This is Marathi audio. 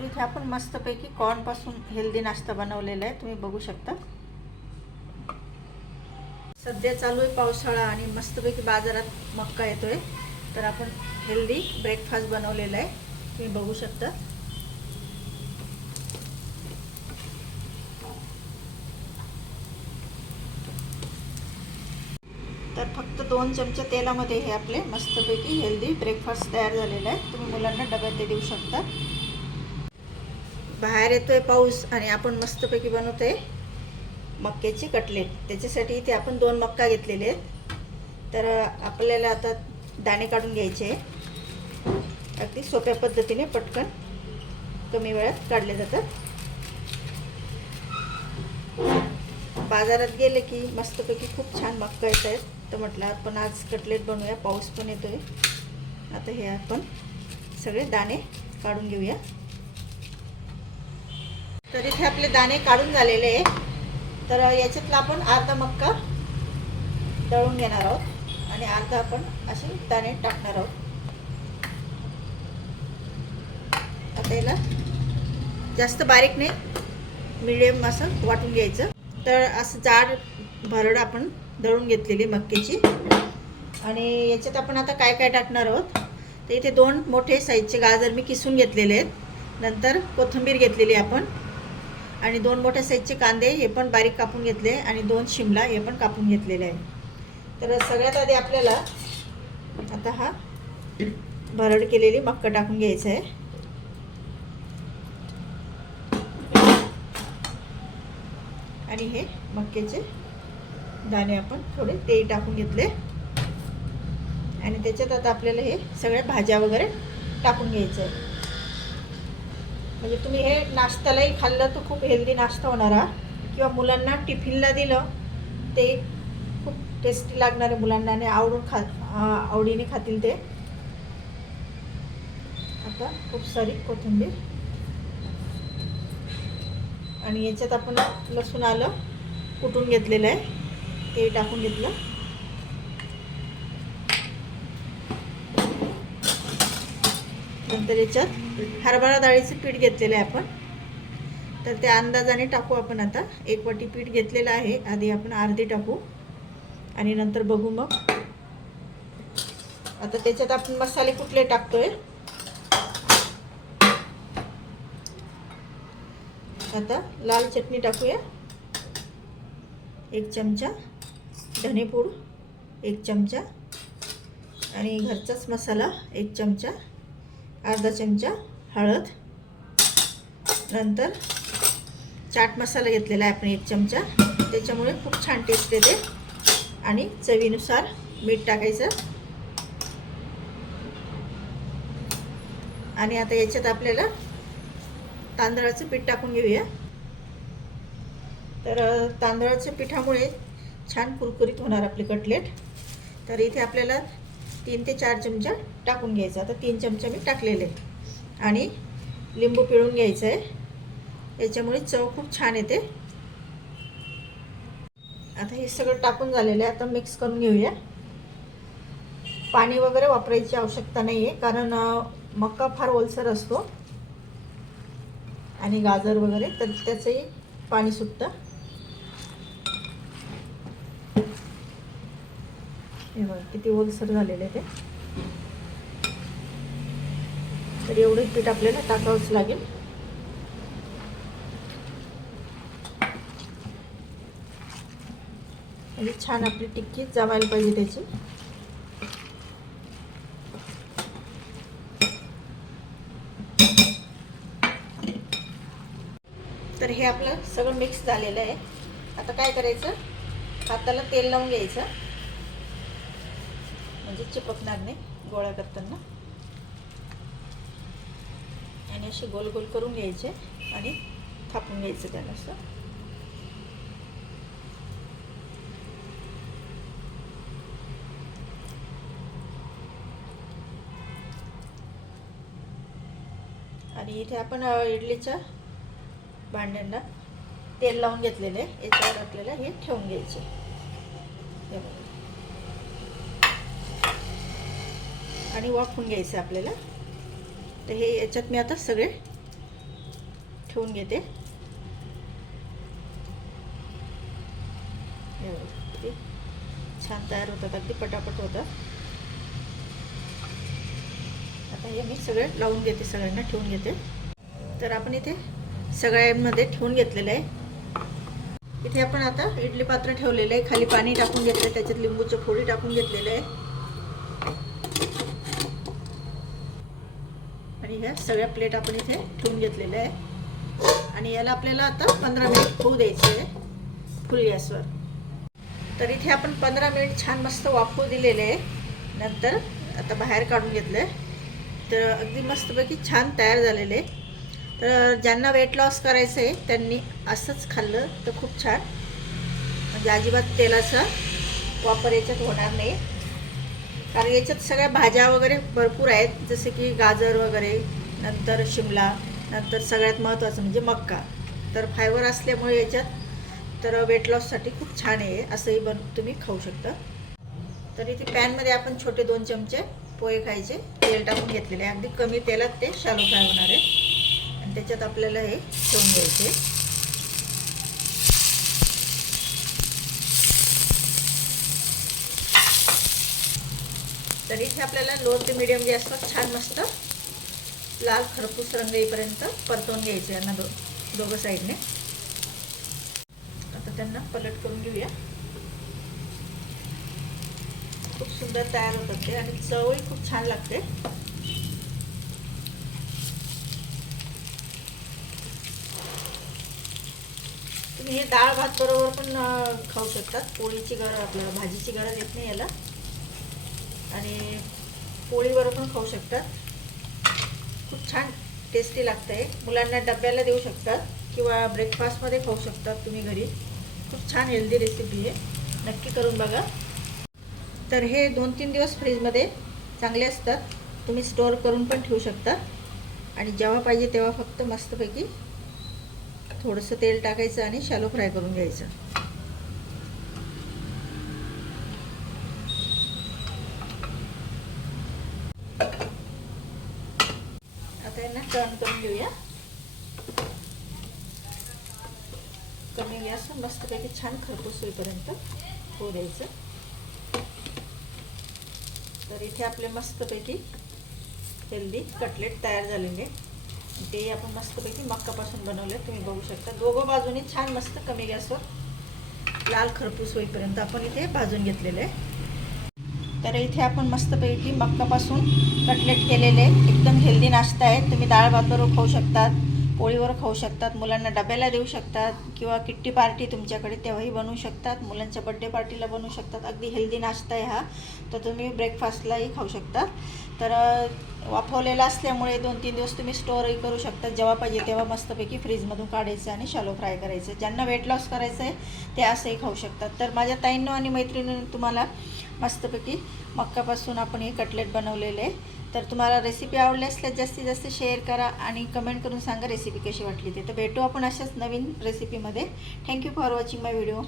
तर इथे आपण मस्तपैकी कॉर्नपासून हेल्दी नाश्ता बनवलेला आहे. तुम्ही बघू शकता. सध्या चालू आहे पावसाळा आणि मस्तपैकी बाजारात मक्का येतोय. तर आपण हेल्दी ब्रेकफास्ट बनवलेला आहे. तुम्ही बघू शकता. तर फक्त दोन चमचे तेलामध्ये हे आपले मस्तपैकी हेल्दी ब्रेकफास्ट तयार झालेला आहे. तुम्ही मुलांना डब्यात ते देऊ शकता. बाहेर येतो आहे पाऊस आणि आपण मस्तपैकी बनवतो आहे मक्याची कटलेट. त्याच्यासाठी इथे आपण दोन मक्का घेतलेले आहेत. तर आपल्याला आता दाणे काढून घ्यायचे अगदी सोप्या पद्धतीने पटकन कमी वेळात काढले जातात. बाजारात गेले की मस्तपैकी खूप छान मक्का येत आहेत. तर म्हटलं आपण आज कटलेट बनवूया पाऊस पण येतो आहे आता हे आपण सगळे दाणे काढून घेऊया. तर इथे आपले दाणे काढून झालेले आहे तर याच्यातला आपण अर्धा मक्का दळून घेणार आहोत आणि अर्धा आपण असे दाणे टाकणार आहोत. आता याला जास्त बारीक नाही मिडियम असं वाटून घ्यायचं. तर असं जाड भरड आपण दळून घेतलेली मक्याची आणि याच्यात आपण आता काय काय टाकणार आहोत? तर इथे दोन मोठे साईजचे गाजर मी किसून घेतलेले आहेत. नंतर कोथिंबीर घेतलेली आपण. आणि दोन मोठ्या साईजचे कांदे हे पण बारीक कापून घेतले आणि दोन शिमला हे पण कापून घेतलेले आहे. तर सगळ्यात आधी आपल्याला आता हा भरड केलेली मक्का टाकून घ्यायचं आहे. आणि हे मक्याचे दाणे आपण थोडे तेल टाकून घेतले. आणि त्याच्यात आता आपल्याला हे सगळ्या भाज्या वगैरे टाकून घ्यायचं आहे. म्हणजे तुम्ही हे नाश्त्यालाही खाल्लं तर खूप हेल्दी नाश्ता होणार हा. किंवा मुलांना टिफिनला दिलं ते खूप टेस्टी लागणार आहे मुलांना आणि आवडून खा आवडीने खातील ते. आता खूप सारी कोथिंबीर. आणि याच्यात आपण लसूण आलं कुटून घेतलेलं आहे ते टाकून घेतलं. नंतर याच्यात हरभरा डाळीचं पीठ घेतलेलं आहे आपण. तर त्या अंदाजाने टाकू आपण आता. एक वाटी पीठ घेतलेलं आहे. आधी आपण अर्धी टाकू. आणि नंतर बघू मग. आता त्याच्यात आपण मसाले कुठले टाकतोय? आता लाल चटणी टाकूया. एक चमचा धनेपूड एक चमचा. आणि घरचाच मसाला एक चमचा. अर्धा चमचा हळद. नंतर चाट मसाला घेतलेला आहे आपण एक चमचा. त्याच्यामुळे खूप छान टेस्ट येते. आणि चवीनुसार मीठ टाकायचं. आणि आता याच्यात आपल्याला तांदळाचं पीठ टाकून घेऊया. तर तांदळाच्या पिठामुळे छान कुरकुरीत होणार आपले कटलेट. तर इथे आपल्याला तीन ते चार चमचा टाकून घ्यायचा. आता तीन चमचा मी टाकलेले आणि लिंबू पिळून घ्यायचं आहे याच्यामुळे चव खूप छान येते. आता हे सगळं टाकून झालेलं आहे. आता मिक्स करून घेऊया. पाणी वगैरे वापरायची आवश्यकता नाही आहे कारण मका फार ओलसर असतो. आणि गाजर वगैरे तर त्याचंही पाणी सुटतं. हे बघा किती ओलसर झालेले ते. तर एवढं पीठ आपल्याला टाकावंच लागेल. म्हणजे छान आपली टिक्की जमायला पाहिजे त्याची. तर हे आपलं सगळं मिक्स झालेलं आहे. आता काय करायचं? हाताला तेल लावून घ्यायचं. म्हणजे चिपकणार नाही गोळा करताना. आणि असे गोल गोल करून घ्यायचे आणि थापून घ्यायचं त्याला असं. आणि इथे आपण इडलीच्या भांड्यांना तेल लावून घेतलेले आहे. याच्यावर आपल्याला हे ठेवून घ्यायचे हे बघा. आणि वाफून घ्यायचं आपल्याला. तर हे याच्यात मी आता सगळे ठेवून घेते. छान तयार होतात अगदी पटापट होतात. आता हे मी सगळे लावून घेते सगळ्यांना ठेवून घेते. तर आपण इथे सगळ्यांमध्ये ठेवून घेतलेलं आहे. इथे आपण आता इडली पात्र ठेवलेलं आहे खाली पाणी टाकून घेतलं आहे त्याच्यात लिंबूचं फोडी टाकून घेतलेलं आहे. आणि ह्या सगळ्या प्लेट आपण इथे ठेवून घेतलेल्या आहे आणि याला आपल्याला आता पंधरा मिनिट होऊ द्यायचे आहे फुल गॅसवर. तर इथे आपण पंधरा मिनिट छान मस्त वाफू दिलेले आहे. नंतर आता बाहेर काढून घेतलं आहे तर अगदी मस्तपैकी छान तयार झालेले तर ज्यांना वेट लॉस करायचं आहे त्यांनी असंच खाल्लं तर खूप छान. म्हणजे अजिबात तेलाचा वापर याच्यात होणार नाही. कारण याच्यात सगळ्या भाज्या वगैरे भरपूर आहेत. जसे की गाजर वगैरे नंतर शिमला नंतर सगळ्यात महत्त्वाचं म्हणजे मक्का. तर फायबर असल्यामुळे याच्यात तर वेट लॉससाठी खूप छान आहे. असंही बन तुम्ही खाऊ शकता. तर इथे पॅनमध्ये आपण छोटे दोन चमचे पोहे खायचे. तेल टाकून घेतलेले आहे. अगदी कमी तेलात ते शालो फ्राय होणार आहे. आणि त्याच्यात आपल्याला हे ठेवून घ्यायचे. तर इथे आपल्याला लो ते मिडियम गॅसवर छान मस्त लाल खरपूस रंग येईपर्यंत परतवून घ्यायचे यांना दो दोघं साईडने. आता त्यांना पलट करून घेऊया. खूप सुंदर तयार होतात ते आणि चवही खूप छान लागते. तुम्ही हे डाळ भात बरोबर पण खाऊ शकतात. पोळीची गरज आपल्याला भाजीची गरज येत नाही याला. आणि पोळीबरोबर पण खाऊ शकतात. खूप छान टेस्टी लागते मुलांना डब्याला देऊ शकतात किंवा ब्रेकफास्टमध्ये खाऊ शकतात तुम्ही घरी. खूप छान हेल्दी रेसिपी आहे. नक्की करून बघा. तर हे दोन तीन दिवस फ्रीजमध्ये चांगले असतात. तुम्ही स्टोअर करून पण ठेवू शकता. आणि जेव्हा पाहिजे तेव्हा फक्त मस्तपैकी थोडंसं तेल टाकायचं आणि शॅलो फ्राय करून घ्यायचं आता यांना घेऊया. कमी गॅस मस्तपैकी छान खरपूस होईपर्यंत होऊ द्यायचं. तर इथे आपले मस्तपैकी हेल्दी कटलेट तयार झालेले. ते आपण मस्तपैकी मक्कापासून बनवले. तुम्ही बघू शकता. दोघं बाजूनी छान मस्त कमी गॅसवर लाल खरपूस होईपर्यंत आपण इथे भाजून घेतलेले आहे. तर इथे आपण मस्तपैकी मक्कापासून कटलेट केलेले एकदम हेल्दी नाश्ता आहे. तुम्ही डाळ भातावर खाऊ शकतात पोळीवर खाऊ शकतात मुलांना डब्याला देऊ शकतात किंवा किट्टी पार्टी तुमच्याकडे तेव्हाही बनवू शकतात मुलांच्या बड्डे पार्टीला बनवू शकतात. अगदी हेल्दी नाश्ता आहे हा. तर तुम्ही ब्रेकफास्टलाही खाऊ शकता. तर वाफवलेला असल्यामुळे दोन तीन दिवस तुम्ही स्टोअरही करू शकता. जेव्हा पाहिजे तेव्हा मस्तपैकी फ्रीजमधून काढायचं आणि शालो फ्राय करायचं. ज्यांना वेट लॉस करायचं आहे ते असंही खाऊ शकतात. तर माझ्या ताईंनो आणि मैत्रिणींनी तुम्हाला मस्तपैकी मक्कापासून आपण हे कटलेट बनवलेले आहे. तर तुम्हाला रेसिपी आवडली असल्यास जास्तीत जास्त शेअर करा आणि कमेंट करून सांगा रेसिपी कशी वाटली ते. तर भेटू आपण अशाच नवीन रेसिपीमध्ये thank you for watching my video